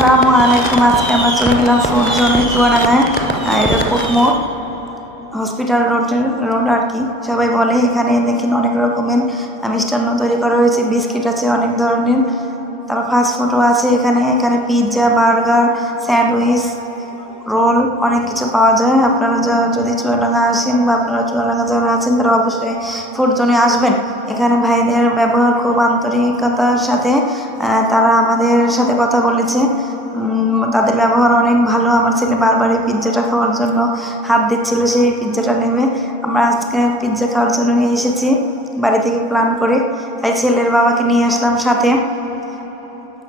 আসসালামু আলাইকুম। আজকে আমরা চলে গেলাম ফুড জোনে চুয়াডাঙ্গায়। এটা কোটমোড় হসপিটাল রোড আর কি। সবাই বলে এখানে দেখেন অনেক রকমের মিষ্টান্ন তৈরি করা হয়েছে, বিস্কিট আছে অনেক ধরনের, তারপর ফাস্টফুডও আছে এখানে পিৎজা, বার্গার, স্যান্ডউইচ, রোল অনেক কিছু পাওয়া যায়। আপনারা যদি চুয়াডাঙ্গা আসেন বা আপনারা চুয়াডাঙ্গা যারা আছেন তারা অবশ্যই ফুড জোনে আসবেন। এখানে ভাইদের ব্যবহার খুব আন্তরিকতার সাথে, তারা আমাদের সাথে কথা বলেছে, তাদের ব্যবহার অনেক ভালো। আমার ছেলে বারবার এই পিৎজাটা খাওয়ার জন্য হাত দিচ্ছিল, সেই পিৎজাটা নেবে। আমরা আজকে পিৎজা খাওয়ার জন্য নিয়ে এসেছি বাড়ি থেকে প্ল্যান করে, তাই ছেলের বাবাকে নিয়ে আসলাম সাথে।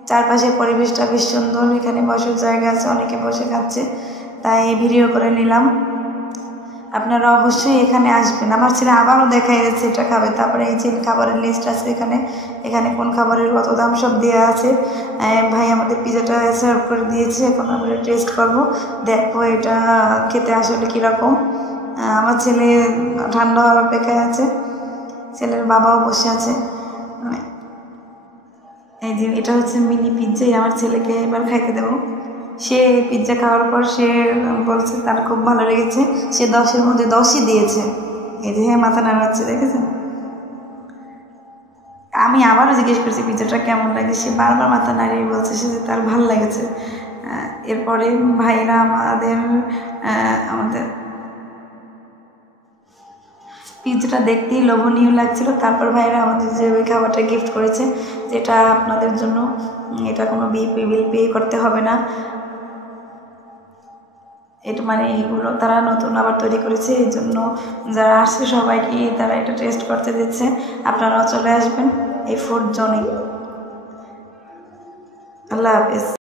চারপাশের পরিবেশটা বেশ সুন্দর, এখানে বসার জায়গা আছে, অনেকে বসে খাচ্ছে, তাই ভিডিও করে নিলাম। আপনারা অবশ্যই এখানে আসবেন। আমার ছেলে আবারও দেখাই যাচ্ছে এটা খাবে। তারপরে এই যে খাবারের লিস্ট আছে এখানে কোন খাবারের কত দাম সব দেওয়া আছে। ভাই আমাদের পিৎজাটা সার্ভ করে দিয়েছে, এখন আমরা টেস্ট করবো, দেখবো এটা খেতে আসলে কীরকম। আমার ছেলে ঠান্ডা হওয়ার অপেক্ষায় আছে, ছেলের বাবাও বসে আছে। এই যে এটা হচ্ছে মিনি পিৎজাই আমার ছেলেকে এবার খাইতে দেবো। সে পিৎজা খাওয়ার পর সে বলছে তার খুব ভালো লেগেছে, সে 10-এর মধ্যে 10ই দিয়েছে। এই যে হ্যাঁ মাথা নাড়াচ্ছে, দেখেছেন। আমি আবারও জিজ্ঞেস করছি পিৎজাটা কেমন লাগে, সে বারবার মাথা নাড়িয়ে বলছে সে যে তার ভালো লেগেছে। এরপরে ভাইরা আমাদের পিৎজাটা দেখতেই লোভনীয় লাগছিল। তারপর ভাইরা আমাদের যে ওই খাবারটা গিফট করেছে, যেটা আপনাদের জন্য, এটা কোনো বিল পে করতে হবে না। এটা মানে এগুলো তারা নতুন আবার তৈরি করেছে, এই জন্য যারা আসছে সবাইকে তারা এটা টেস্ট করতে দিচ্ছে। আপনারাও চলে আসবেন এই ফুড জোনে। আল্লাহ হাফেজ।